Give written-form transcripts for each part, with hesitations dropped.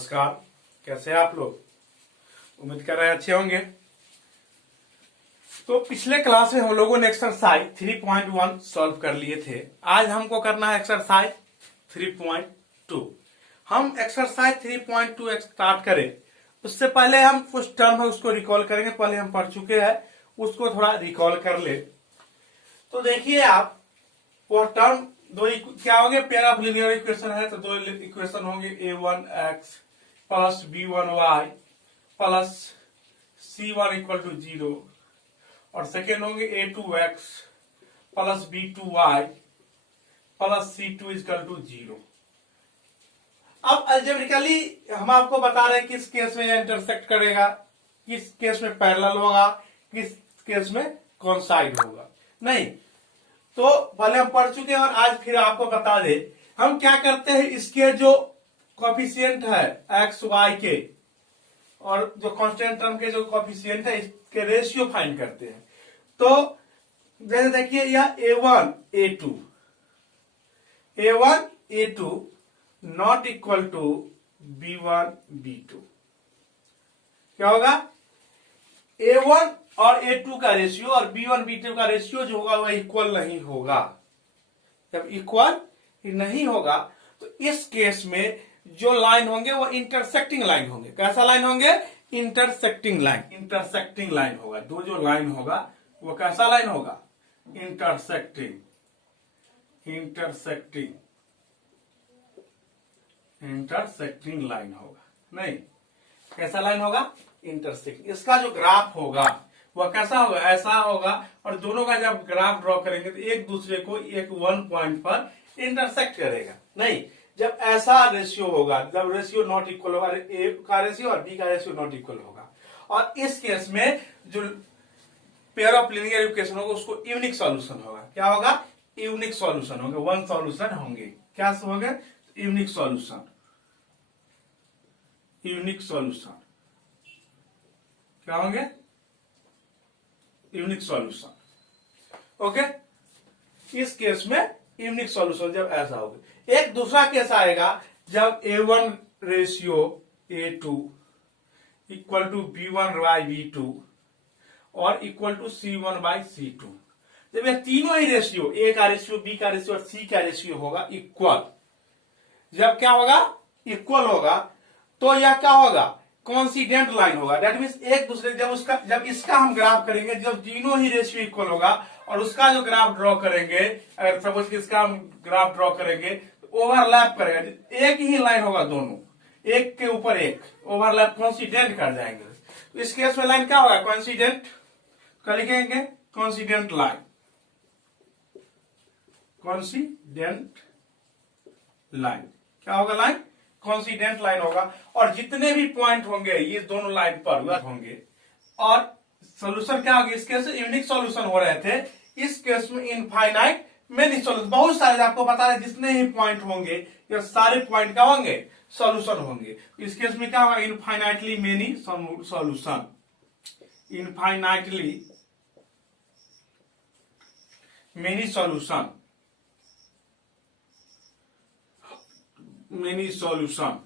नमस्कार। कैसे हैं आप लोग? उम्मीद कर रहे हैं अच्छे होंगे। तो पिछले क्लास में हम लोगों ने एक्सरसाइज 3.1 सॉल्व कर लिए थे। आज हमको करना है एक्सरसाइज 3.2। हम एक्सरसाइज 3.2 स्टार्ट करें उससे पहले हम कुछ टर्म है उसको रिकॉल करेंगे। पहले हम पढ़ चुके हैं, उसको थोड़ा रिकॉल कर ले। तो देखिए आप, वो टर्म दो क्या होंगे, पेयर ऑफ लीनियर इक्वेशन है तो दो इक्वेशन होंगे a1x plus b1y plus c1 equal to 0 और सेकेंड होंगे a2x plus b2y plus c2 equal to 0। अब अलजेब्रिकली हम आपको बता रहे हैं किस केस में यह इंटरसेक्ट करेगा, किस केस में पैरेलल होगा, किस केस में कोइंसाइड होगा। नहीं तो पहले हम पढ़ चुके हैं और आज फिर आपको बता दे हम क्या करते हैं। इसके जो कोफिशिएंट है एक्स वाई के और जो कांस्टेंट टर्म के जो कोफिशिएंट है इसके रेशियो फाइंड करते हैं। तो जैसे देखिए यह a1 a2 not equal to b1 b2। क्या होगा? a1 और a2 का रेशियो और b1 b2 का रेशियो जो होगा वह इक्वल नहीं होगा। जब इक्वल नहीं होगा तो इस केस में जो लाइन होंगे वो इंटरसेक्टिंग लाइन होंगे। कैसा लाइन होंगे? इंटरसेक्टिंग लाइन होगा। दो जो लाइन होगा वो कैसा लाइन होगा? इंटरसेक्टिंग लाइन होगा। नहीं, कैसा लाइन होगा? इंटरसेक्टिंग। इसका जो ग्राफ होगा वह कैसा होगा? ऐसा होगा। और दोनों का जब ग्राफ ड्रॉ करेंगे तो एक दूसरे को एक वन पॉइंट पर इंटरसेक्ट करेगा। नहीं, जब ऐसा रेशियो होगा, जब रेशियो नॉट इक्वल होगा, ए का रेशियो और बी का रेशियो नॉट इक्वल होगा। और इस केस में जो पेयर ऑफ लीनियर इक्वेशन होगा उसको यूनिक सॉल्यूशन होगा। क्या होगा? यूनिक सॉल्यूशन होंगे, वन सॉल्यूशन होंगे। क्या होंगे? Unique solution. क्या होंगे? Unique solution. ओके, इस केस में यूनिक सॉल्यूशन जब ऐसा होगा। एक दूसरा केस आएगा जब a1 ratio a2 equal to b1 by b2 और equal to c1 by c2। जब ये तीनों ही रेशियो, a का रेशियो, b का रेशियो और c का रेशियो होगा इक्वल। जब क्या होगा? इक्वल होगा तो यह क्या होगा? कॉन्सिडेंट लाइन होगा। दैट मीन्स एक दूसरे जब इसका हम ग्राफ करेंगे, जब तीनों ही रेशियो इक्वल होगा और उसका जो ग्राफ ड्रॉ करेंगे, अगर सपोज इसका हम ग्राफ ड्रॉ करेंगे तो ओवरलैप करेगा। एक ही लाइन होगा, दोनों एक के ऊपर एक ओवरलैप कॉन्सिडेंट कर जाएंगे। तो इस केस में लाइन क्या होगा? कॉन्सिडेंट। क्या लिखेंगे? Coincident line. क्या होगा? लाइन कॉन्सिडेंट लाइन होगा। और जितने भी पॉइंट होंगे ये दोनों लाइन पर वह होंगे। और सोल्यूशन क्या होगा? इस केस में यूनिक सॉल्यूशन हो रहे थे, इस केस में इनफाइनाइट मेनी सॉल्यूशन। बहुत सारे आपको बता रहे जितने ही पॉइंट होंगे ये सारे पॉइंट क्या होंगे? सॉल्यूशन होंगे। इस केस में क्या होगा? Infinitely many solution. Infinitely many solution.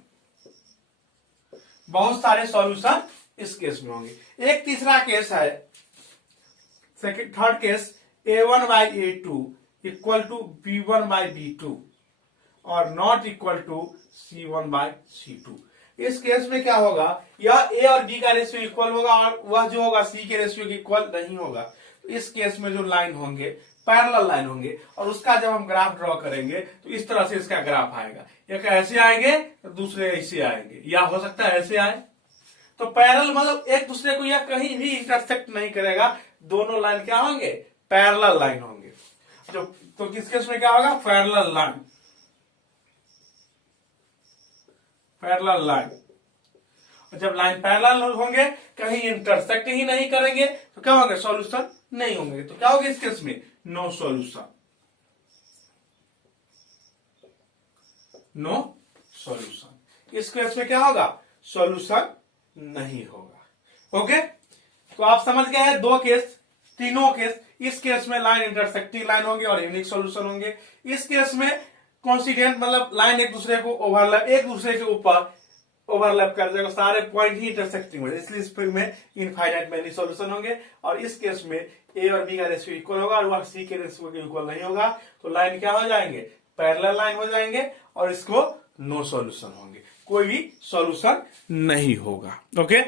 बहुत सारे सॉल्यूशन इस केस में होंगे। एक तीसरा केस है, third case a1 by a2 equal to b1 by b2 और not equal to c1 by c2। इस केस में क्या होगा? यह a और b का रेशियो इक्वल होगा और वह जो होगा c के रेशियो के इक्वल नहीं होगा। तो इस केस में जो लाइन होंगे पैरेलल लाइन होंगे और उसका जब हम ग्राफ ड्रॉ करेंगे तो इस तरह से इसका ग्राफ आएगा। एक ऐसे आएंगे तो दूसरे ऐसे आएंगे, या हो सकता है ऐसे आए। तो पैरेलल मतलब एक दूसरे को यह कहीं भी इंटरसेक्ट नहीं करेगा। दोनों लाइन क्या होंगे? पैरेलल लाइन होंगे। तो किस केस में क्या होगा? Parallel line. और जब लाइन पैरेलल होंगे, कहीं इंटरसेक्ट ही नहीं करेंगे तो क्या होंगे? सॉल्यूशन नहीं होंगे। तो क्या होगा इस केस में? No solution. इस केस में क्या होगा? सॉल्यूशन नहीं होगा। ओके, तो आप समझ गए हैं दो केस, तीनों केस। इस केस में लाइन इंटरसेक्टिंग लाइन होंगे और यूनिक सॉल्यूशन होंगे। इस केस में कॉन्सिडेंट मतलब लाइन एक दूसरे को ओवरलैप, एक दूसरे के ऊपर ओवरलैप कर जाएगा, सारे पॉइंट ही इंटरसेक्टिंग हो जाए, इसलिए इस में इनफाइनाइट मेनी सॉल्यूशन होंगे। और इस केस में ए और बी का रेशियो इक्वल होगा और वह सी के रेशियो के इक्वल नहीं होगा, तो लाइन क्या हो जाएंगे, पैरेलल लाइन हो जाएंगे और इसको नो सॉल्यूशन होंगे, कोई भी सॉल्यूशन नहीं होगा। ओके,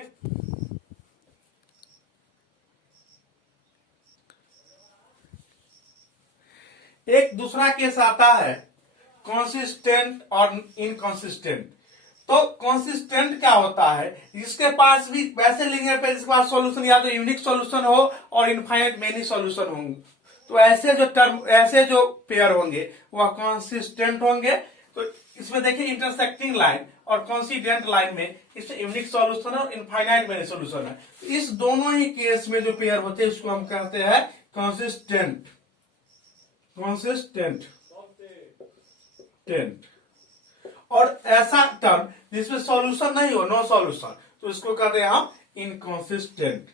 एक दूसरा केस आता है कॉन्सिस्टेंट और इनकॉन्सिस्टेंट। तो कॉन्सिस्टेंट क्या होता है, जिसके पास भी वैसे लीनियर पे जिसके पास सॉल्यूशन या तो यूनिक सॉल्यूशन हो और इनफाइनाइट मेनी सॉल्यूशन होंगे, तो ऐसे जो पेयर होंगे वह कॉन्सिस्टेंट होंगे। तो इसमें देखिए इंटरसेक्टिंग लाइन और कॉन्सिडेंट लाइन में इसमें यूनिक सॉल्यूशन और इनफाइनाइट मेनी सॉल्यूशन है। इस दोनों ही केस में जो पेयर होते हैं इसको हम कहते हैं कॉन्सिस्टेंट। और ऐसा टर्म जिसमें सॉल्यूशन नहीं हो, नो सॉल्यूशन, तो इसको कहते हैं हम इनकॉन्सिस्टेंट।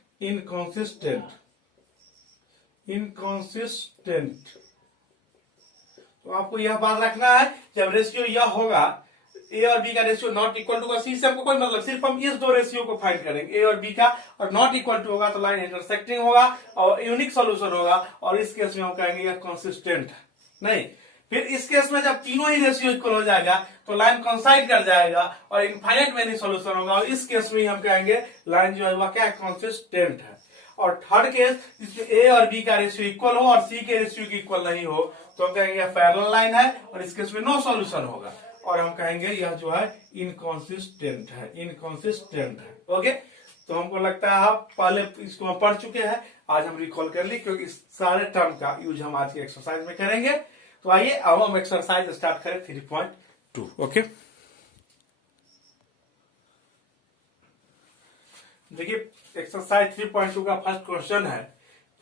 तो आपको यह बात रखना है, जब रेशियो यह होगा, ए और बी का रेशियो नॉट इक्वल टू, सी से हमको कोई मतलब, सिर्फ हम इस दो रेशियो को फाइंड करेंगे, ए और बी का, और नॉट इक्वल टू होगा तो लाइन इंटरसेक्टिंग होगा और यूनिक सॉल्यूशन होगा, और इस केस में हम कहेंगे यह कंसिस्टेंट है। नहीं, फिर इस केस में जब तीनों ही रेशियो इक्वल हो जाएगा तो लाइन कंसाइड कर जाएगा और इनफाइनाइट मेनी सॉल्यूशन होगा, और इस केस में हम कहेंगे लाइन जो है वह क्या है, कंसिस्टेंट है। और थर्ड केस जिसमें ए और बी का रेशियो इक्वल हो और सी के रेशियो की इक्वल नहीं हो, तो हम कहेंगे पैरेलल लाइन है और इस केस में नो सॉल्यूशन होगा, और हम कहेंगे यह जो है इनकॉन्सिस्टेंट है। ओके, तो हमको लगता है आप पहले इसको हम पढ़ चुके हैं, आज हम रिकॉल कर ली, क्योंकि इस सारे टर्म का यूज हम आज की एक्सरसाइज में करेंगे। तो आइए अब हम एक्सरसाइज स्टार्ट करें 3.2। ओके, देखिए एक्सरसाइज 3.2 का फर्स्ट क्वेश्चन है,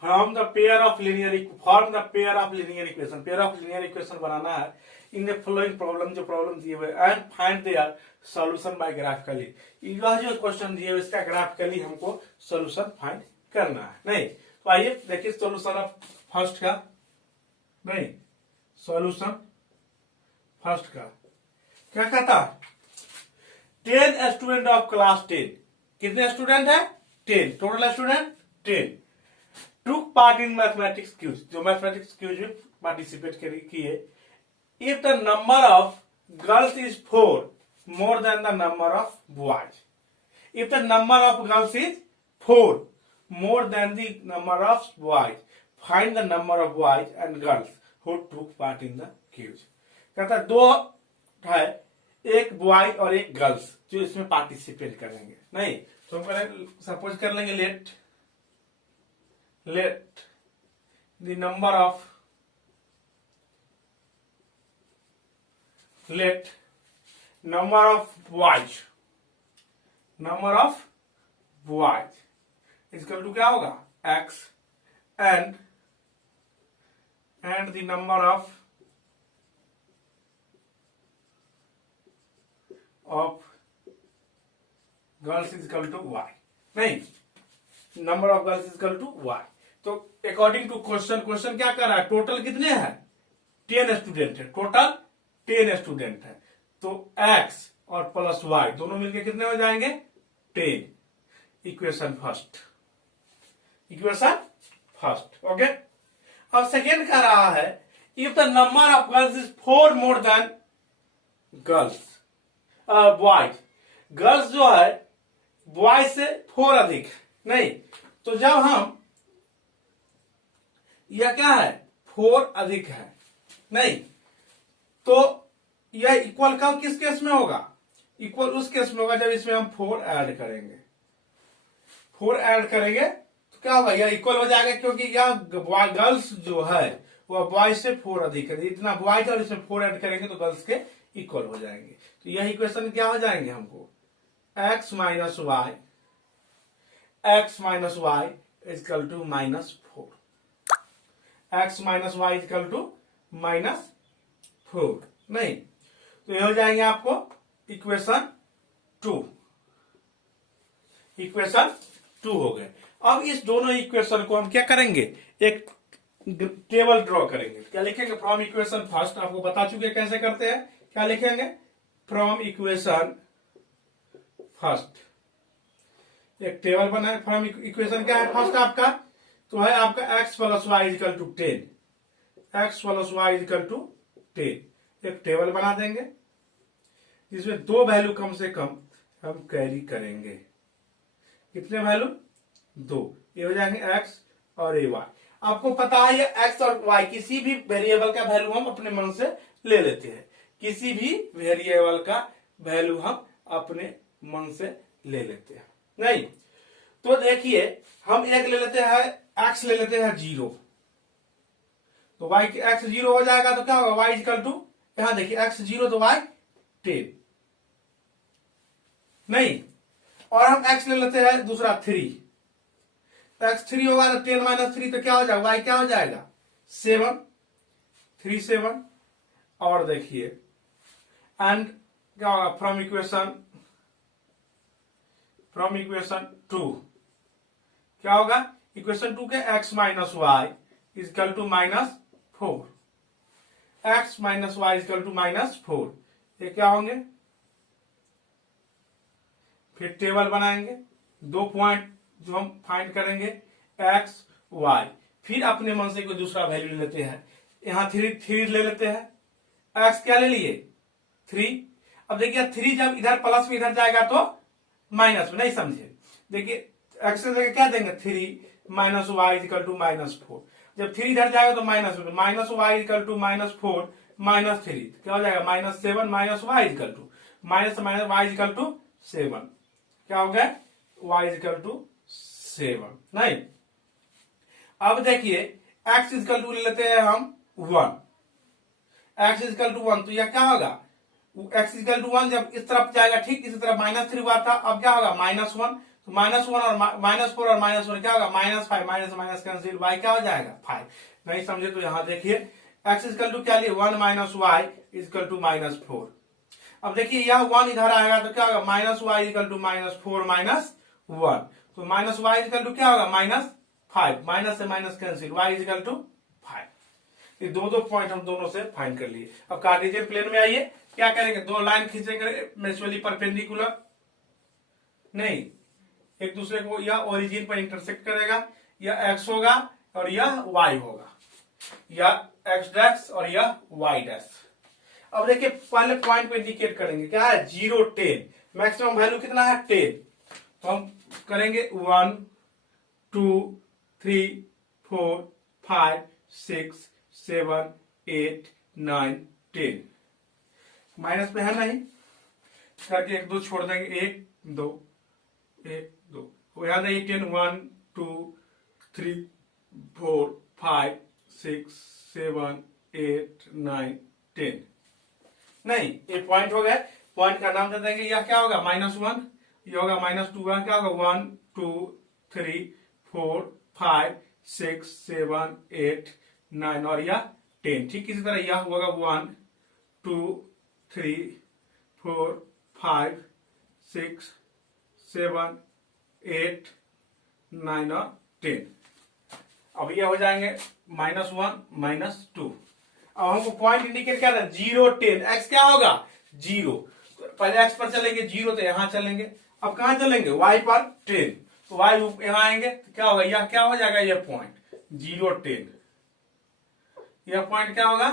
form the pair of linear equation. Pair of linear equation बनाना है इन द फॉलोइंग प्रॉब्लम, जो प्रॉब्लम दिए हुए, and find their solution by graphically. यह जो क्वेश्चन दिए हुए इसका ग्राफिकली हमको सॉल्यूशन फाइंड करना है। नहीं, तो आइए देखिए सॉल्यूशन ऑफ फर्स्ट का, नहीं सॉल्यूशन फर्स्ट का क्या कहता है, 10 स्टूडेंट ऑफ क्लास 10, कितने स्टूडेंट है, 10, टोटल स्टूडेंट 10, टूक पार्ट इन मैथमेटिक्स क्यूज, जो मैथमेटिक्स क्यूज में पार्टिसिपेट किए। If the number of girls is 4 more than the number of boys, if the number of girls is 4 more than the number of boys, find the number of boys and girls who टूक part in the cues. कहता है दो है, एक boy और एक girls जो इसमें पार्टिसिपेट करेंगे। नहीं, तो हम सपोज कर लेंगे let the number of boys equal to क्या होगा, x, and the number of girls is equal to y। नहीं, number of girls is equal to y। तो अकॉर्डिंग टू क्वेश्चन क्या कर रहा है, टोटल कितने हैं, 10 स्टूडेंट है, टोटल 10 स्टूडेंट है, तो x और प्लस y दोनों मिलके कितने हो जाएंगे, 10। Equation first. ओके, अब सेकेंड कह रहा है, if the number of girls is 4 more than boys, girls जो है बॉयज से 4 अधिक है। नहीं, तो जब हम यह क्या है, 4 अधिक है, नहीं, तो यह इक्वल का किस केस में होगा, इक्वल उस केस में होगा जब इसमें हम 4 ऐड करेंगे। 4 ऐड करेंगे तो क्या होगा, यह इक्वल हो जाएगा, क्योंकि यह गर्ल्स जो है वह बॉयज से 4 अधिक है, इतना बॉयज और इसमें 4 ऐड करेंगे तो गर्ल्स के इक्वल हो जाएंगे। तो यह इक्वेशन क्या हो जाएंगे हमको, x minus y equal to -4, x minus y equal to -4। नहीं, तो ये हो जाएंगे आपको इक्वेशन 2 हो गए। अब इस दोनों इक्वेशन को हम क्या करेंगे, एक टेबल ड्रॉ करेंगे। क्या लिखेंगे, फ्रॉम इक्वेशन फर्स्ट, आपको बता चुके कैसे करते हैं, क्या लिखेंगे, फ्रॉम इक्वेशन फर्स्ट। एक टेबल बना है, फ्रॉम इक्वेशन क्या है फर्स्ट आपका, तो है आपका x plus y equal to 10, x plus y equal to 10। एक टेबल बना देंगे जिसमें दो वैल्यू कम से कम हम कैरी करेंगे। कितने वैल्यू? दो। ये हो जाएंगे x और ये y। आपको पता है ये x और y किसी भी वेरिएबल का वैल्यू हम अपने मन से ले लेते हैं, किसी भी वेरिएबल का वैल्यू हम अपने मन से ले लेते हैं। नहीं तो देखिए हम एक ले लेते हैं, x ले लेते हैं 0, तो y x 0 हो जाएगा तो क्या होगा y इक्वल टू, यहां देखिए x 0 तो y 10। नहीं, और हम x ले लेते हैं दूसरा 3, तो x 3 होगा तो 10 माइनस 3 तो क्या हो जाएगा y क्या हो जाएगा 7, 3 7। और देखिए एंड क्या होगा फ्रॉम इक्वेशन 2 क्या होगा, इक्वेशन 2 के x minus y equal to -4, x minus y equal to -4। ये क्या होंगे, फिर टेबल बनाएंगे, दो पॉइंट जो हम फाइंड करेंगे x y, फिर अपने मन से कोई दूसरा वैल्यू लेते हैं, यहां 3 ले लेते हैं, x क्या ले लिए 3। अब देखिए 3 जब इधर प्लस में इधर जाएगा तो माइनस में, नहीं समझे, देखिए x से जगह क्या देंगे 3 माइनस वाई इक्वल टू -4। जब 3 इधर जाएगा तो माइनस में, माइनस वाई इक्वल टू -4 -3 क्या हो जाएगा -7 minus y equal to minus y equal to 7। क्या हो गया y इक्वल टू 7। नहीं, अब देखिए x इक्वल टू ले लेते हैं हम 1, x इक्वल टू 1, तो यह क्या होगा x इक्वल टू 1 जब इस तरफ जाएगा ठीक इसी तरफ -3 हुआ था, अब क्या होगा -1, तो -1 और -4 और -1 क्या होगा -5, माइनस माइनस कैंसिल, y क्या हो जाएगा 5। नहीं समझे तो यहां देखिए x इक्वल टू क्या लिए 1 माइनस वाई इक्वल टू -4। अब देखिए यह 1 इधर आएगा तो क्या होगा -y इक्वल टू -4 -1, तो -y इक्वल टू क्या होगा -5, माइनस से minus cancel, y equal to 5। ये दो पॉइंट हम दोनों से फाइंड कर लिए। अब कार्टेशियन प्लेन में आइए, क्या करेंगे, दो लाइन खींचेंगे म्यूचुअली परपेंडिकुलर, नहीं एक दूसरे को, यह ओरिजिन पर इंटरसेक्ट करेगा, यह x होगा और यह y होगा, यह x डैश और यह y डैश। अब देखिए पहले पॉइंट पे इंडिकेट करेंगे, क्या है 0 10, मैक्सिमम वैल्यू कितना है 10, तो हम करेंगे 1 2 3 4 5 6 7 8 9 10। माइनस पे है नहीं, करके 1 2 छोड़ देंगे, 1 2 1 2, तो याद है 10 1 2 3 4 5 6 7 8 9 10। नहीं, ये पॉइंट हो गया, पॉइंट का नाम दे देंगे, यह क्या होगा -1, ये होगा -2, क्या होगा 1 2 3 4 5 6 7 8 9 और यह 10। ठीक इसी तरह यह होगा 1 2 3 4 5 6 7 8 9 और 10। अब ये हो जाएंगे -1 -2। अब हमको पॉइंट इंडिकेट क्या था 0 10, x क्या होगा 0, पहले x पर चलेंगे 0 तो यहां चलेंगे, अब कहां चलेंगे y पर 10, तो y यहां आएंगे तो क्या होगा, यह क्या हो जाएगा ये पॉइंट 0 10, यह पॉइंट क्या होगा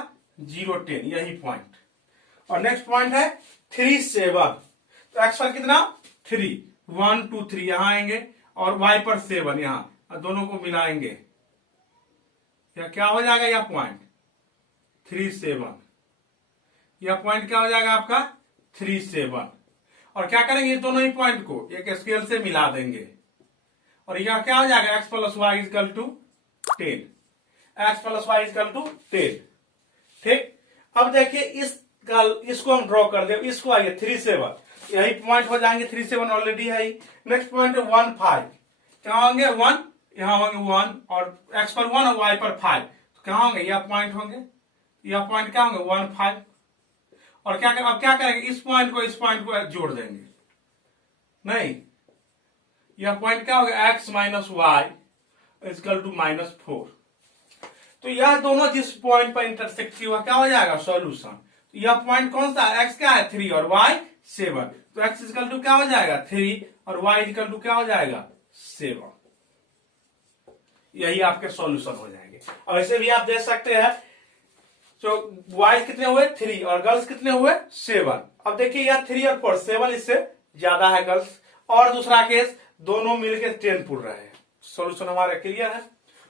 0 10, यही पॉइंट। और नेक्स्ट पॉइंट है 3 7, तो x पर कितना 3 1 2 3 यहां आएंगे और y पर 7 यहां, दोनों को मिलाएंगे, यह क्या हो जाएगा यह पॉइंट 3 7, यह पॉइंट क्या हो जाएगा आपका 3 7। और क्या करेंगे इस दोनों ही पॉइंट को एक स्केल से मिला देंगे, और यह क्या हो जाएगा x plus y equal to 10, x plus y equal to 10। ठीक, अब देखिए इसको हम ड्रॉ कर दे, इसको आइए 3 7, यही पॉइंट हो जाएंगे, 3 7 ऑलरेडी है। नेक्स्ट पॉइंट 1 5, क्या होंगे 1, यहां होंगे 1 और x पर 1 और y पर 5, तो क्या होंगे यह पॉइंट होंगे, यह पॉइंट क्या होंगे 1 5। और क्या अब क्या करेंगे इस पॉइंट को जोड़ देंगे, नहीं यह पॉइंट क्या होगा x minus y equal to -4। तो यह दोनों जिस पॉइंट पर इंटरसेक्ट हुआ क्या हो जाएगा सॉल्यूशन। तो यह पॉइंट कौन सा x क्या है 3 और y 7, तो x इक्वल टू क्या हो जाएगा 3 और y इक्वल टू क्या हो जाएगा 7। यही आपके सॉल्यूशन हो जाएंगे। और ऐसे भी आप देख सकते हैं तो बॉयज कितने हुए 3 और गर्ल्स कितने हुए 7। अब देखिए यह 3 और 4 7 इससे ज्यादा है गर्ल्स। और दूसरा केस दोनों मिलकर 10 पुर रहे हैं। सॉल्यूशन हमारा क्लियर है।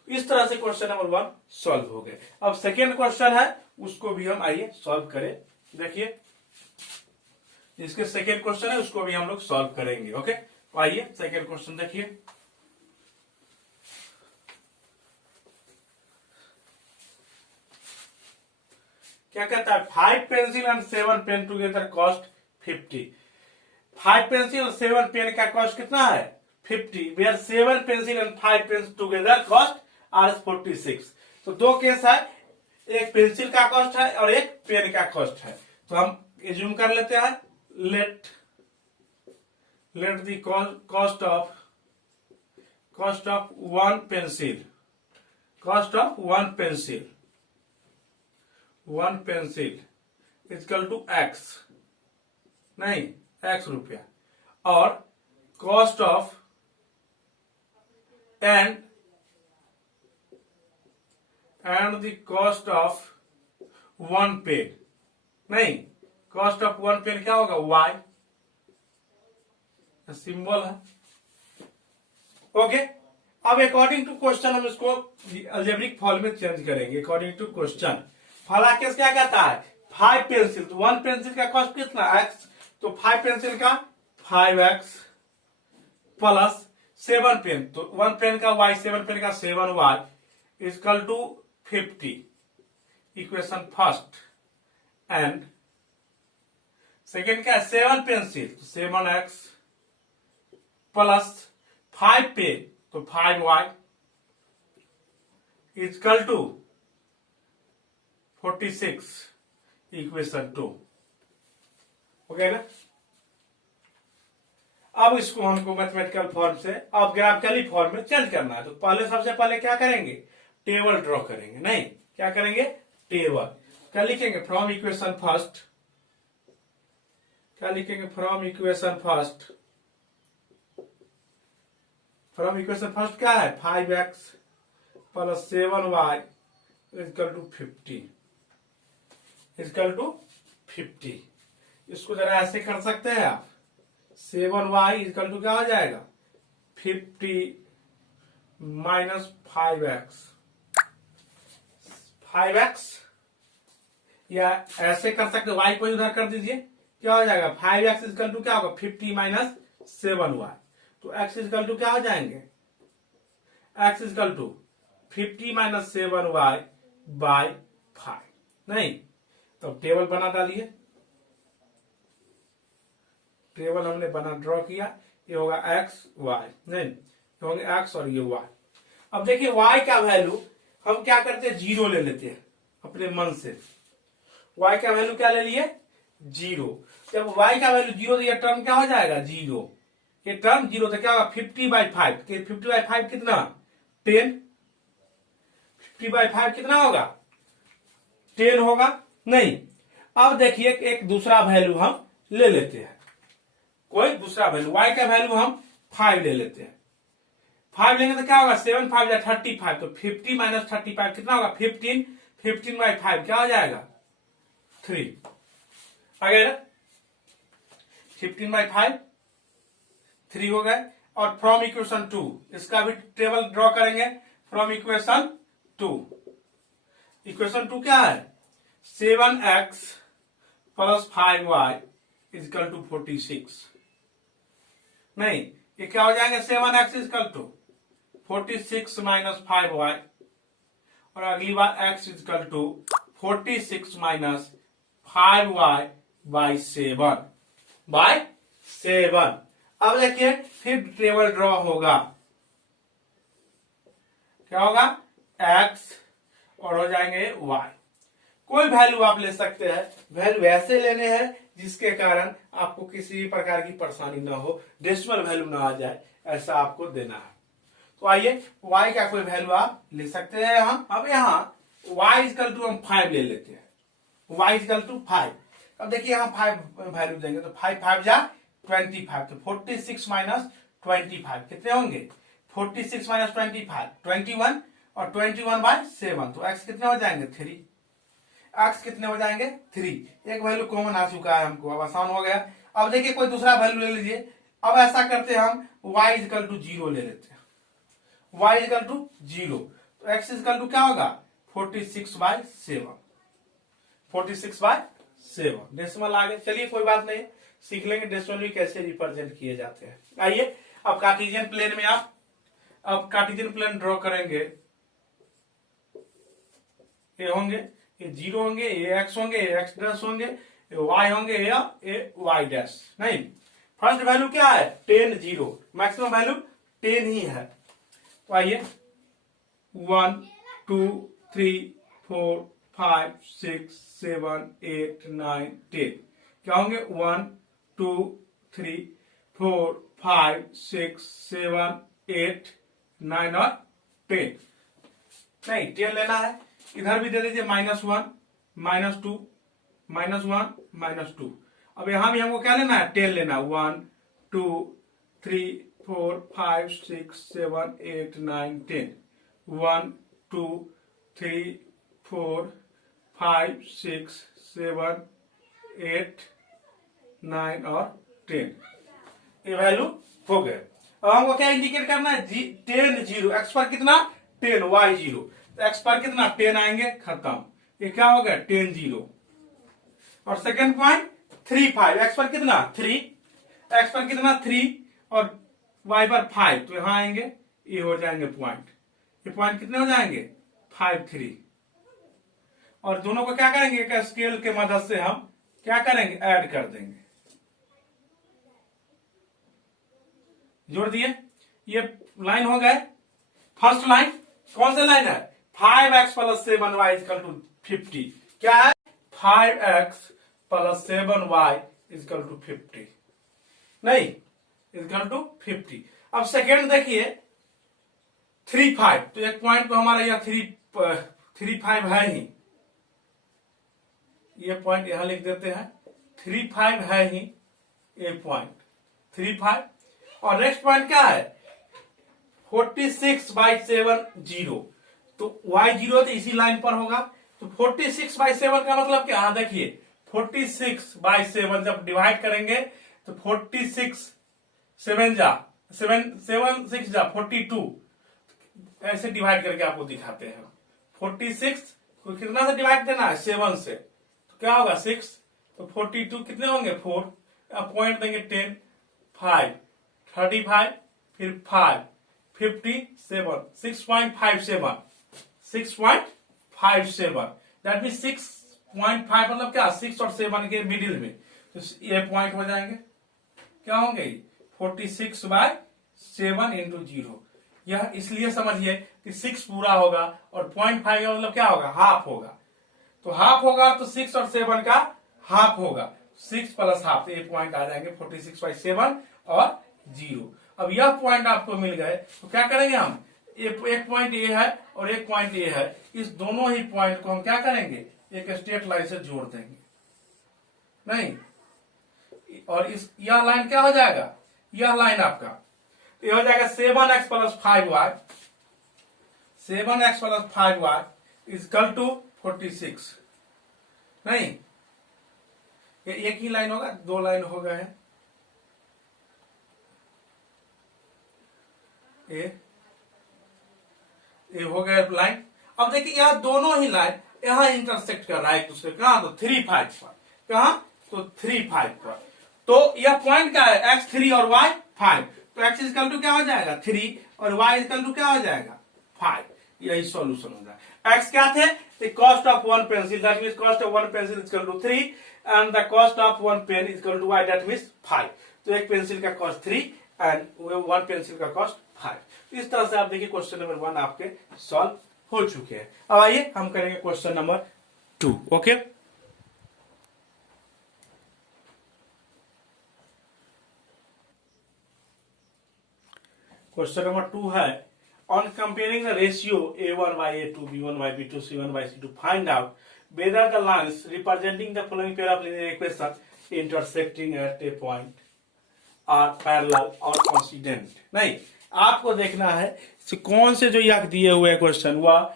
इस तरह से क्वेश्चन नंबर 1 सॉल्व हो गए। अब सेकेंड क्वेश्चन है उसको भी हम आइए सॉल्व करें। देखिए इसके सेकेंड क्वेश्चन है उसको भी हम लोग सॉल्व करेंगे। ओके तो आइए सेकेंड क्वेश्चन देखिए। क्या कहता है 5 pencil and 7 pen together cost 50। 5 pencil और 7 पेन का कॉस्ट कितना है 50। Where 7 pencil and 5 pen together cost are 46। तो दो केस है, एक पेंसिल का कॉस्ट है और एक पेन का कॉस्ट है। तो हम एज्यूम कर लेते हैं let the cost of one pencil equal to x, नहीं x रुपया, और cost of and the cost of one pen, नहीं कॉस्ट ऑफ वन पेन क्या होगा y, सिंबल है। ओके अब अकॉर्डिंग टू क्वेश्चन हम इसको अलजेब्रिक फॉर्म में चेंज करेंगे। अकॉर्डिंग टू क्वेश्चन फला केस क्या कहता है 5 पेंसिल, तो 1 पेंसिल का कॉस्ट कितना x, तो 5 पेंसिल का 5x प्लस 7 पेन, तो 1 पेन का y 7 पेन का 7y equal to 50। Equation first and second क्या 7 पेंसिल, तो 7x प्लस 5 पेन, तो 5y इक्वल टू 46। इक्वेशन 2 हो गया ना। अब इसको हमको मैथमेटिकल फॉर्म से अब ग्राफिकली फॉर्म में चेंज करना है। तो पहले सबसे पहले क्या करेंगे टेबल ड्रॉ करेंगे, नहीं क्या करेंगे टेबल। क्या लिखेंगे फ्रॉम इक्वेशन फर्स्ट, क्या लिखेंगे from equation first. From equation first क्या है 5x plus 7y equal to 50 equal to 50। इसको जरा ऐसे कर सकते हैं आप 7y इक्वल टू क्या हो जाएगा 50 माइनस 5x, या ऐसे कर सकते y को इधर कर दीजिए क्या हो जाएगा 5x इक्वल टू क्या होगा 50 माइनस 7y, तो x इक्वल टू क्या हो जाएंगे x equal to 50 minus 7y by 5, नहीं तो टेबल बना डालिए। टेबल हमने बना ड्रॉ किया, ये होगा x y, नहीं ये होंगे x और ये y। अब देखिए y का वैल्यू हम क्या करते हैं 0 ले लेते हैं अपने मन से। y का वैल्यू क्या ले लिए 0। जब y का वैल्यू 0 तो ये टर्म क्या हो जाएगा 0, ये टर्म 0 तो क्या होगा 50/5, 50/5 कितना 10, 50/5 कितना होगा 10 होगा, नहीं। अब देखिए एक दूसरा वैल्यू हम ले लेते हैं, कोई दूसरा वैल्यू y का वैल्यू हम 5 ले लेते हैं। 5 लेंगे तो क्या होगा 7 5 या 35, तो 50 माइनस 35 कितना होगा 15, 15/5 क्या हो जाएगा 3 आ गया ना। 15/5 3 हो गए। और फ्रॉम इक्वेशन 2 इसका भी टेबल ड्रॉ करेंगे। फ्रॉम इक्वेशन 2, इक्वेशन 2 क्या है 7x plus 5y equal to 46, नहीं ये क्या हो जाएंगे 7x equal to 46 minus 5y, और अगली बार x equal to 46 minus 5y by 7। अब देखिए फिर टेबल ड्रॉ होगा, क्या होगा x और हो जाएंगे y। कोई वैल्यू आप ले सकते हैं, वैल्यू ऐसे लेने हैं जिसके कारण आपको किसी भी प्रकार की परेशानी ना हो, डेसिमल वैल्यू ना आ जाए, ऐसा आपको देना है। तो आइए y का कोई वैल्यू आप ले सकते हैं यहाँ। अब यहाँ y इक्वल टू हम 5 ले लेते हैं, y इक्वल टू 5। अब देखिए यहाँ 5 वैल्यू देंगे तो 5 5 जा 25, तो 46 माइनस 25 कितने होंगे? 46 माइनस 25 21, और 21/7, तो x कितने हो जाएंगे? 3। x कितने हो जाएंगे? 3। एक वैल्यू कॉमन आ चुका है हमको, अब आसान हो गया। अब देखिए कोई दूसरा वैल्यू ले लीजिए। अब ऐसा करते हैं हम y इजकल टू 0 ले लेते हैं। y इजकल टू 0, तो x इजकल टू क्या होगा? 46/7। 46/7 डेसिमल आ गए। चलिए कोई बात नहीं, सीख लेंगे डेसिमल भी कैसे रिप्रेजेंट किए जाते हैं। आइए अब कार्टेशियन प्लेन में आप अब कार्टेशियन प्लेन ड्रॉ करेंगे। ये होंगे, ये 0 होंगे, ये x होंगे, ये x डैश होंगे, ये y होंगे, ये y डैश। नहीं, फर्स्ट वैल्यू क्या है? 10 0, मैक्सिमम वैल्यू 10 ही है। तो आइए 1 2 3 4 5 6 7 8 9 10 क्या होंगे? 1 2 3 4 5 6 7 8 9 और 10। नहीं, 10 लेना है। इधर भी दे दीजिए -1 -2 -1 -2। अब यहां भी हमको क्या लेना है? 10 लेना। 1 2 3 4 5 6 7 8 9 10। 1 2 3 4 5 6 7 8 9 और 10। ये वैल्यू हो गए। अब हमको क्या इंडिकेट करना है? 10 0। एक्स पर कितना? 10, y 0, तो एक्स पर कितना? 10 आएंगे, खत्म। ये क्या हो गया? 10 0। और सेकेंड पॉइंट 3 5, एक्स पर कितना? 3, एक्स पर कितना? 3, और y पर 5, तो यहां आएंगे, ये हो जाएंगे पॉइंट। ये पॉइंट कितने हो जाएंगे? 5 3। और दोनों को क्या करेंगे? एक स्केल के मदद से हम क्या करेंगे? ऐड कर देंगे। जोड़ दिए, ये लाइन हो गए। फर्स्ट लाइन कौन सा लाइन है? 5x + 7y = 50। क्या है? 5x + 7y = 50, नहीं = 50। अब सेकेंड देखिए 3 5, तो एक पॉइंट तो हमारा यह 3 5 है ही, ये पॉइंट यहां लिख देते हैं। 3 5 है ही, ये पॉइंट 3 5। और नेक्स्ट पॉइंट क्या है? 46/7 0, तो y 0 तो इसी लाइन पर होगा। तो 46/7 का मतलब क्या? हाँ देखिए 46/7 जब डिवाइड करेंगे तो 46 7 जा 7 7 6 जा 42, ऐसे डिवाइड करके आपको दिखाते हैं। 46 को कितना से डिवाइड करना है? 7 से, तो क्या होगा? 6, तो 42 कितने होंगे? 4। अब पॉइंट देंगे 10 5 35, फिर 5 57, 6.57 6.57, दैट मीन 6.5 मतलब क्या? 6 और 7 के मिडिल में, तो ये पॉइंट हो जाएंगे। क्या होंगे? 46/7 × 0। यह इसलिए समझिए कि 6 पूरा होगा और 0.5 का मतलब क्या होगा? हाफ होगा। तो हाफ होगा तो 6 और 7 का हाफ होगा, 6 + हाफ, ये पॉइंट आ जाएंगे 46/7 और 0। अब यह पॉइंट आपको मिल गए, तो क्या करेंगे हम? एक पॉइंट ये है और एक पॉइंट ये है, इस दोनों ही पॉइंट को हम क्या करेंगे? एक स्ट्रेट लाइन से जोड़ देंगे, नहीं, और इस यह लाइन क्या हो जाएगा? यह लाइन आपका ये हो जाएगा 7x + 5y, 7x + 5y = 46। नहीं, ये एक ही लाइन होगा, दो लाइन हो गए हैं। ये हो गया लाइन। अब देखिए यह दोनों ही लाइन यहां इंटरसेक्ट कर रहा है एक दूसरे कहां? तो 3 5 पर। कहां? तो 3 5 पर। तो यह पॉइंट क्या है? x3 और y 5, तो x = क्या हो जाएगा? 3, और y = क्या हो जाएगा? 5। यही सॉल्यूशन हो जाएगा। x क्या थे? The cost of one pencil, that means cost of one pencil = 3, and the cost of one pen = y, that means 5। तो एक पेंसिल का कॉस्ट 3 एंड वन पेंसिल का कॉस्ट 5। इस तरह से आप देखिए क्वेश्चन नंबर 1 आपके सॉल्व हो चुके हैं। अब आइए हम करेंगे question number 2। Okay, question number 2 है, on comparing the ratio a1/a2, b1/b2, c1/c2, find out whether the lines representing the following pair of linear equations intersecting at a point। Are parallel और coincident. नहीं, आपको देखना है कौन से जो यह दिए हुए क्वेश्चन वह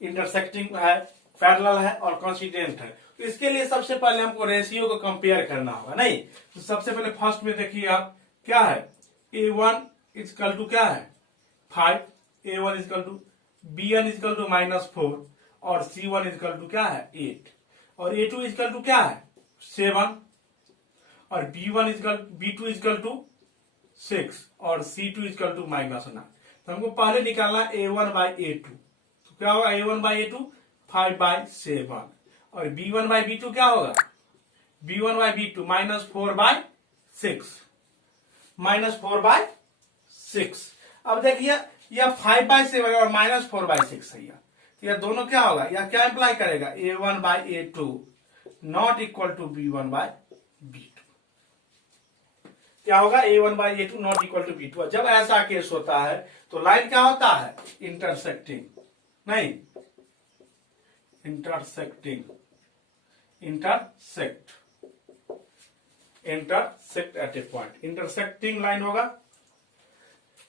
इंटरसेक्टिंग है, पैरेलल है और कोइंसिडेंट है। तो इसके लिए सबसे पहले हमको रेशियो को कंपेयर करना होगा। नहीं, तो सबसे पहले फर्स्ट में देखिए आप क्या है, A1 इक्वल टू क्या है 5, A1 equal to B1 equal to -4 और C1 इक्वल टू क्या है 8 और A2 इक्वल टू क्या है 7 और B2 इक्वल टू 6 और C2 इक्वल टू -9। तो हमको पहले निकालना A1 बाई A2, तो क्या होगा A1 बाई A2 5/7 और B1 बाई B2 क्या होगा B1 बाई B2 -4/6। अब देखिए यह 5/7 और -4/6 है, तो यह दोनों क्या होगा, यह क्या इंप्लाई करेगा A1 by A2 not equal to B1 by B2। क्या होगा A1 by A2 not equal to B2। जब ऐसा केस होता है तो लाइन क्या होता है इंटरसेक्टिंग, नहीं intersect at A point, intersecting line होगा,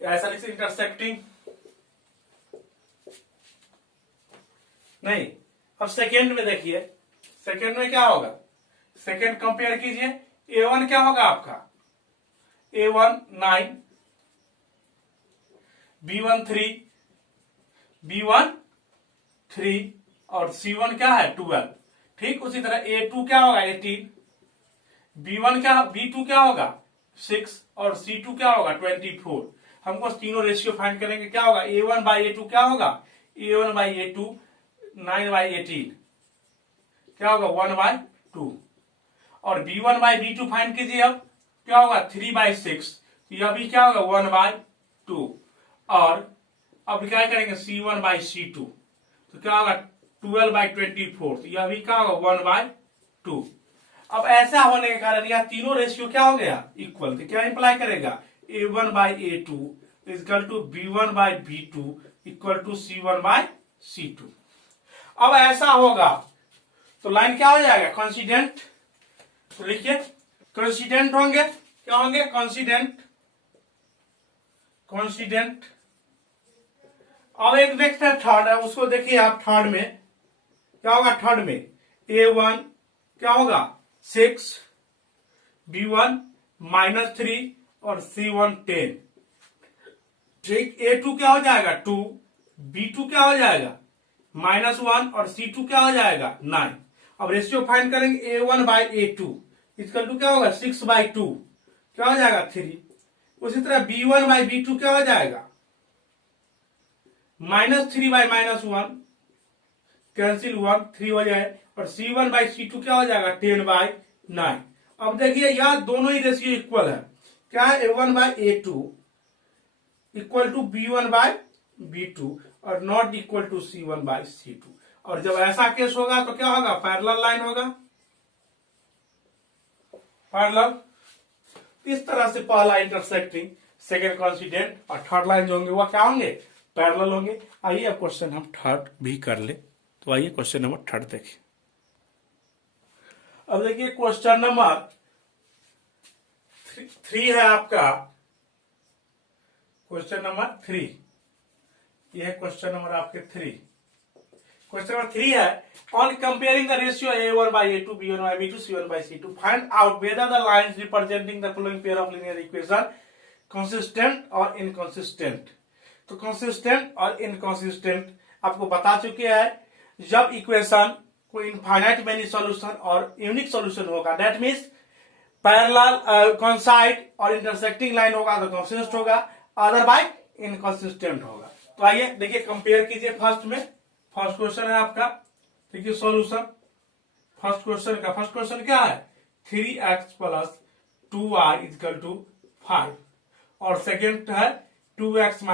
ऐसा लिख इंटरसेक्टिंग। नहीं, अब सेकेंड में देखिए, सेकेंड में क्या होगा, सेकेंड कंपेयर कीजिए, A1 क्या होगा आपका A1 9, B1 3 और C1 क्या है 12। ठीक उसी तरह A2 क्या होगा 18, B2 क्या होगा 6 और C2 क्या होगा 24। हमको तीनों रेशियो फाइंड करेंगे, क्या होगा A1 बाई A2 क्या होगा A1 बाई A2 9/18 क्या होगा 1/2 और B1 बाई B2 फाइंड कीजिए, अब क्या होगा 3/6, तो यह भी क्या होगा 1/2 और अब क्या करेंगे C1 बाई C2 तो क्या होगा 12/24, तो यह भी क्या होगा 1/2। अब ऐसा होने के कारण यह तीनों रेशियो क्या हो गया इक्वल, तो क्या इंप्लाई करेगा A1 by A2 equal to B1 by B2 equal to C1 by C2। अब ऐसा होगा तो लाइन क्या हो जाएगा कोइंसिडेंट, तो लिखिए कोइंसिडेंट होंगे, क्या होंगे कोइंसिडेंट। अब एक नेक्स्ट है थर्ड है, उसको देखिए आप, थर्ड में क्या होगा, थर्ड में A1 क्या होगा 6, B1 -3 और C1 10। ठीक, A2 क्या हो जाएगा 2, B2 क्या हो जाएगा -1 और C2 क्या हो जाएगा 9। अब रेशियो फाइंड करेंगे A1 by A2 equal to क्या होगा 6/2 क्या हो जाएगा 3। उसी तरह B1 बाई B2 क्या हो जाएगा -3/-1 कैंसिल 1 3 हो जाए और C1 बाई C2 क्या हो जाएगा 10/9। अब देखिए यह दोनों ही रेशियो इक्वल है, क्या है A1 by A2 equal to B1 by B2 और not equal to C1 by C2। और जब ऐसा केस होगा तो क्या होगा पैरेलल लाइन होगा, पैरेलल। इस तरह से पहला इंटरसेक्टिंग, सेकेंड कोइंसिडेंट और थर्ड लाइन जो होंगे वह क्या होंगे पैरेलल होंगे। आइए अब क्वेश्चन हम थर्ड भी कर ले, तो आइए क्वेश्चन नंबर थर्ड देखिए। अब देखिए क्वेश्चन नंबर 3 है आपका, क्वेश्चन नंबर 3, यह है क्वेश्चन नंबर आपके 3। क्वेश्चन नंबर 3 है on comparing the ratio A1 by A2 B1 by B2 C1 by C2 find out whether the lines representing the following pair of linear equation consistent और inconsistent. तो consistent और inconsistent आपको बता चुके हैं, जब equation को इनफाइनाइट मेनी सॉल्यूशन और यूनिक सॉल्यूशन होगा, दैट मीन्स पैरेलल कोइंसाइड और इंटरसेक्टिंग लाइन होगा तो कंसिस्टेंट होगा, अदरवाइज इनकंसिस्टेंट होगा। तो आइए देखिए कंपेयर कीजिए। फर्स्ट में फर्स्ट क्वेश्चन है आपका, देखिए सॉल्यूशन फर्स्ट क्वेश्चन क्या है 3x + 2y = 5 और सेकेंड है 2x -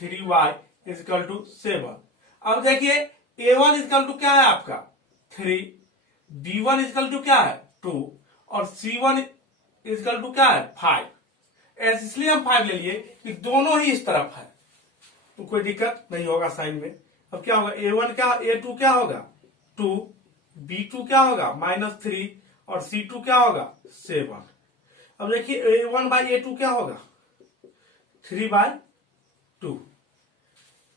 3y = 7। अब देखिए A1 = क्या है आपका 3, B1 = क्या है 2 और C1 = क्या है 5। इसलिए हम 5 ले लिए कि दोनों ही इस तरफ है, तो कोई दिक्कत नहीं होगा साइन में। अब क्या होगा A1 क्या A2 क्या होगा 2, B2 क्या होगा -3 और C2 क्या होगा 7। अब देखिए A1/A2 क्या होगा 3/2,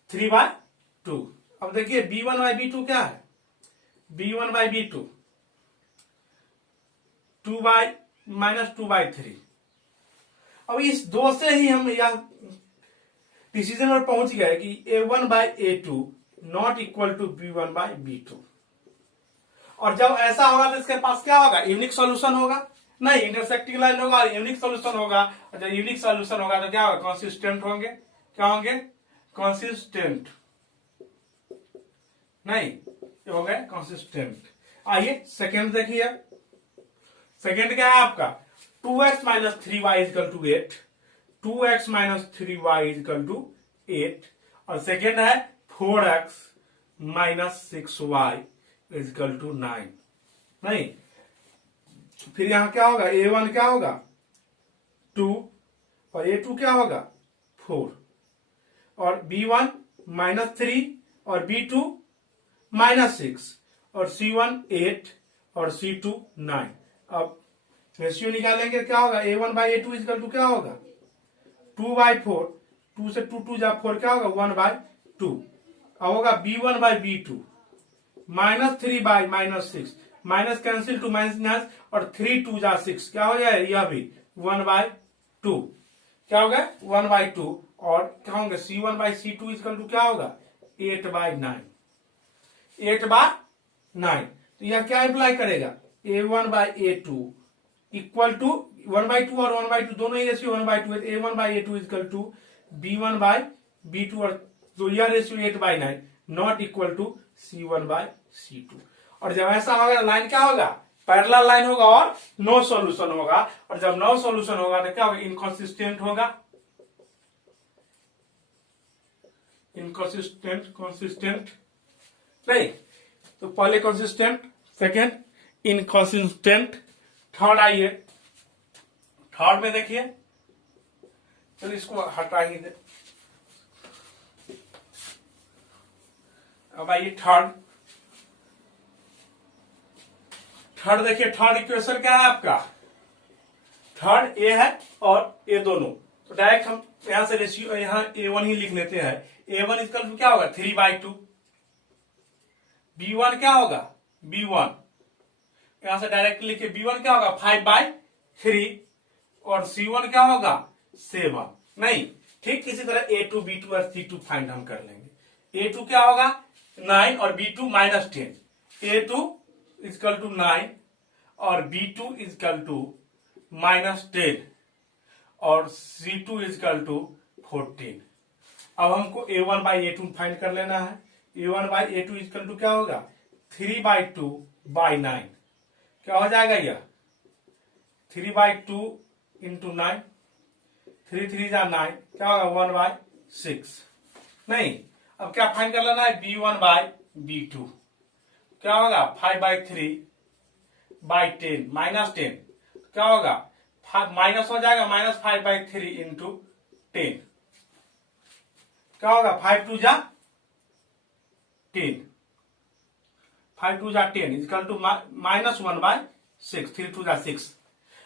3/2। अब देखिए B1/B2 क्या है B1/B2 2/-2/3। अब इस दो से ही हम यह डिसीजन पर पहुंच गए कि A1/A2 not equal to B1/B2। और जब ऐसा होगा तो इसके पास क्या होगा यूनिक सॉल्यूशन होगा, नहीं इंटरसेक्टिंग लाइन होगा और यूनिक सॉल्यूशन होगा। और जब यूनिक सॉल्यूशन होगा तो क्या होगा कंसिस्टेंट होंगे, क्या होंगे कंसिस्टेंट, नहीं ये हो गए कंसिस्टेंट। आइए सेकेंड देखिए, सेकेंड क्या है आपका 2x minus 3y equal to 8, 2x minus 3y equal to 8। और सेकेंड है 4x minus 6y is equal to 9। नहीं फिर यहां क्या होगा A1 क्या होगा 2 और A2 क्या होगा 4 और B1 माइनस 3 और B2 माइनस 6 और C1 8 और C2 9। अब रेशियो निकालेंगे क्या होगा A1/A2 इजकल टू क्या होगा 2/4, 2 से 2 जा 4 क्या होगा 1/2। अब होगा B1/B2 minus 3/-6, minus cancel two minus और 3 2 जा 6 क्या हो जाए यह भी 1/2, क्या होगा 1/2। और क्या होंगे C1/C2 इजकल टू क्या होगा 8/9, 8/9। तो यह क्या इंप्लाई करेगा A1/A2 इक्वल टू 1/2 और 1/2 दोनों ही रेशियो 1/2 है। A1/A2 इजकल टू B1/B2 और तो यह ratio 8/9 not equal to C1/C2। और जब ऐसा होगा लाइन क्या होगा पैरेलल लाइन होगा और नो सॉल्यूशन होगा। और जब नो सॉल्यूशन होगा तो क्या होगा इनकंसिस्टेंट होगा, इनकंसिस्टेंट कंसिस्टेंट, नहीं तो पहले कंसिस्टेंट सेकेंड इनकंसिस्टेंट। थर्ड आइए, थर्ड में देखिए चलिए इसको हटा ही दे। अब आइए थर्ड, थर्ड देखिए थर्ड इक्वेशन क्या है आपका थर्ड ए है और ए दोनों। तो डायरेक्ट हम यहां से रेशियो यहां A1 ही लिख लेते हैं। A1 इक्वल टू क्या होगा 3/2, B1 क्या होगा B1 यहां से डायरेक्ट लिखे B1 क्या होगा 5/3 और C1 क्या होगा 7। नहीं ठीक इसी तरह A2 B2 और C2 फाइंड हम कर लेंगे। A2 क्या होगा 9 और B2 minus 10, A2 is equal to 9 और B2 इजकल टू माइनस 10 और C2 इजकल टू 14। अब हमको A1/A2 फाइंड कर लेना है। A1/A2 इजकल टू क्या होगा 3/2/9, क्या हो जाएगा यह 3/2 इंटू 9, 3 3 जा 9 क्या होगा 1/6। नहीं अब क्या फाइंड कर लेना है B1/B2 क्या होगा 5/3/10 माइनस 10 क्या होगा माइनस हो जाएगा माइनस 5/3 इंटू 10 क्या होगा 5 2 जा 10, 5 2 जा 10 इजकल टू माइनस 1/6, 3 2 जा 6।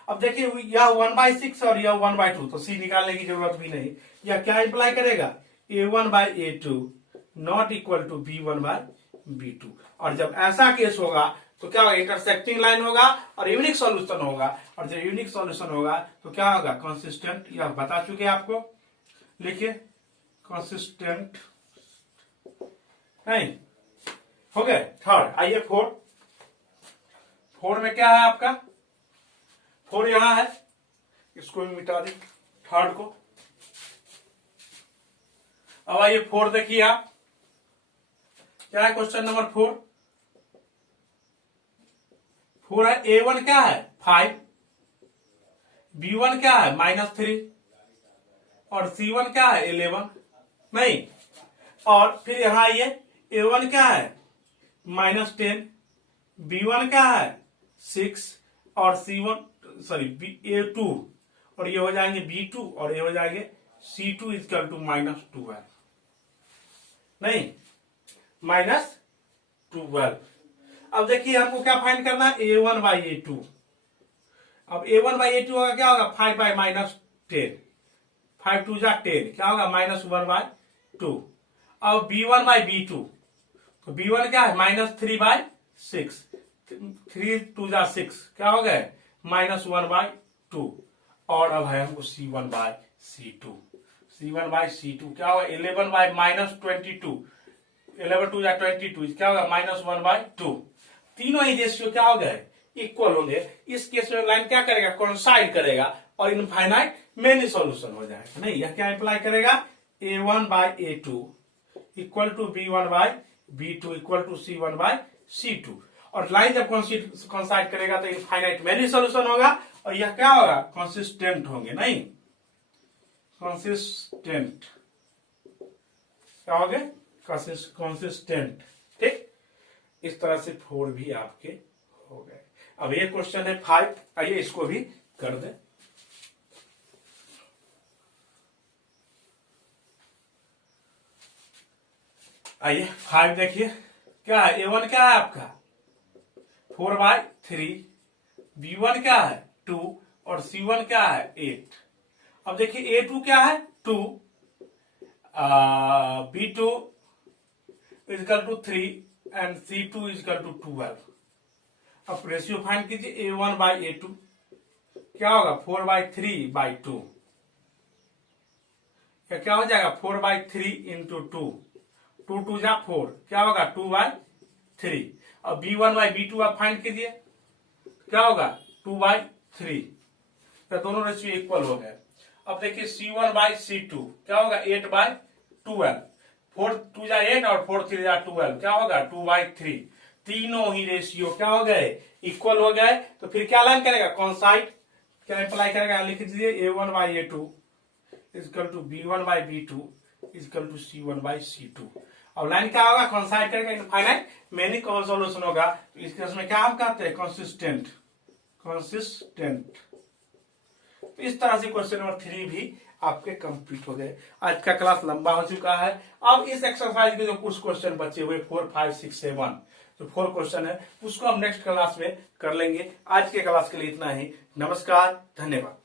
अब देखिए यह 1/6 और यह 1/2 तो C निकालने की जरूरत भी नहीं। यह क्या इंप्लाई करेगा A1/A2 not equal to B1/B2। और जब ऐसा केस होगा तो क्या होगा इंटरसेक्टिंग लाइन होगा और यूनिक सॉल्यूशन होगा। और जब यूनिक सॉल्यूशन होगा तो क्या होगा कंसिस्टेंट, यह बता चुके आपको, लिखिए कंसिस्टेंट। नहीं हो गए थर्ड। आइए फोर्थ, फोर में क्या है आपका 4 यहां है, इसको भी मिटा दी थर्ड को। अब आइए 4 देखिए आप क्या है क्वेश्चन नंबर 4 है A1 क्या है 5, B1 क्या है -3 और C1 क्या है 11। नहीं और फिर यहां आइए A1 क्या है -10, B1 क्या है 6 और C1 सॉरी A2 और ये हो जाएंगे B2 और ये हो जाएंगे C2 इजकल टू -12। नहीं -12। अब देखिए हमको क्या फाइंड करना है A1/A2 अब a1/a2 होगा, क्या होगा 5/-10, 5 2 जा 10, क्या होगा -1/2। अब b1/b2, तो b1 क्या है -3/6, 3 2 जा 6, क्या हो गया -1/2। और अब है हमको c1/c2, c1/c2 क्या होगा 11/-22, 11 2 जा 22, क्या होगा -1/2। तीनों ही रेशियो क्या हो गए इक्वल होंगे। इस केस में लाइन क्या करेगा कोइंसाइड करेगा और इनफाइनाइट मेनी सॉल्यूशन हो जाएगा। नहीं, यह क्या इंप्लाई करेगा a1/a2 equal to b1/b2 equal to c1/c2। और लाइन जब कोइंसाइड करेगा तो इनफाइनाइट मेनी सॉल्यूशन होगा और यह क्या होगा कंसिस्टेंट होंगे। नहीं, कंसिस्टेंट क्या हो गए कंसिस्टेंट। ठीक, इस तरह से 4 भी आपके हो गए। अब ये क्वेश्चन है 5, आइए इसको भी कर दे। आइए 5 देखिए, क्या है a1 क्या है आपका 4/3, b1 क्या है 2 और c1 क्या है 8। अब देखिए a2 क्या है 2, b2 equal to 3 and c2 equal to 12। अब रेशियो फाइंड कीजिए a1/a2, क्या होगा 4/3/2, क्या हो जाएगा 4/3 इंटू 2, 2 2 जा 4, क्या होगा 2/3। अब b1/b2 आप फाइंड कीजिए, क्या होगा 2/3, तो दोनों रेशियो इक्वल हो गए। अब देखिए c1/c2 क्या होगा 8/12, 4 2 जा 8 और 4 3 जा 12, क्या होगा 2/3। तीनों ही रेशियो क्या हो गए इक्वल हो गए। तो फिर क्या लाइन करेगा कॉन्साइड, क्या अप्लाई करेगा लिख दीजिए a1/a2 is equal to b1/b2 is equal to c1/c2। अब लाइन क्या होगा कॉन्साइड करेगा इनफाइनाइट मेनी सॉल्यूशन होगा। तो इस केस में क्या हम कहते हैं कंसिस्टेंट। तो इस तरह से क्वेश्चन नंबर 3 भी आपके कंप्लीट हो गए। आज का क्लास लंबा हो चुका है। अब इस एक्सरसाइज के जो कुछ क्वेश्चन बचे हुए 4 5 6 7 जो 4 क्वेश्चन है उसको हम नेक्स्ट क्लास में कर लेंगे। आज के क्लास के लिए इतना ही। नमस्कार, धन्यवाद।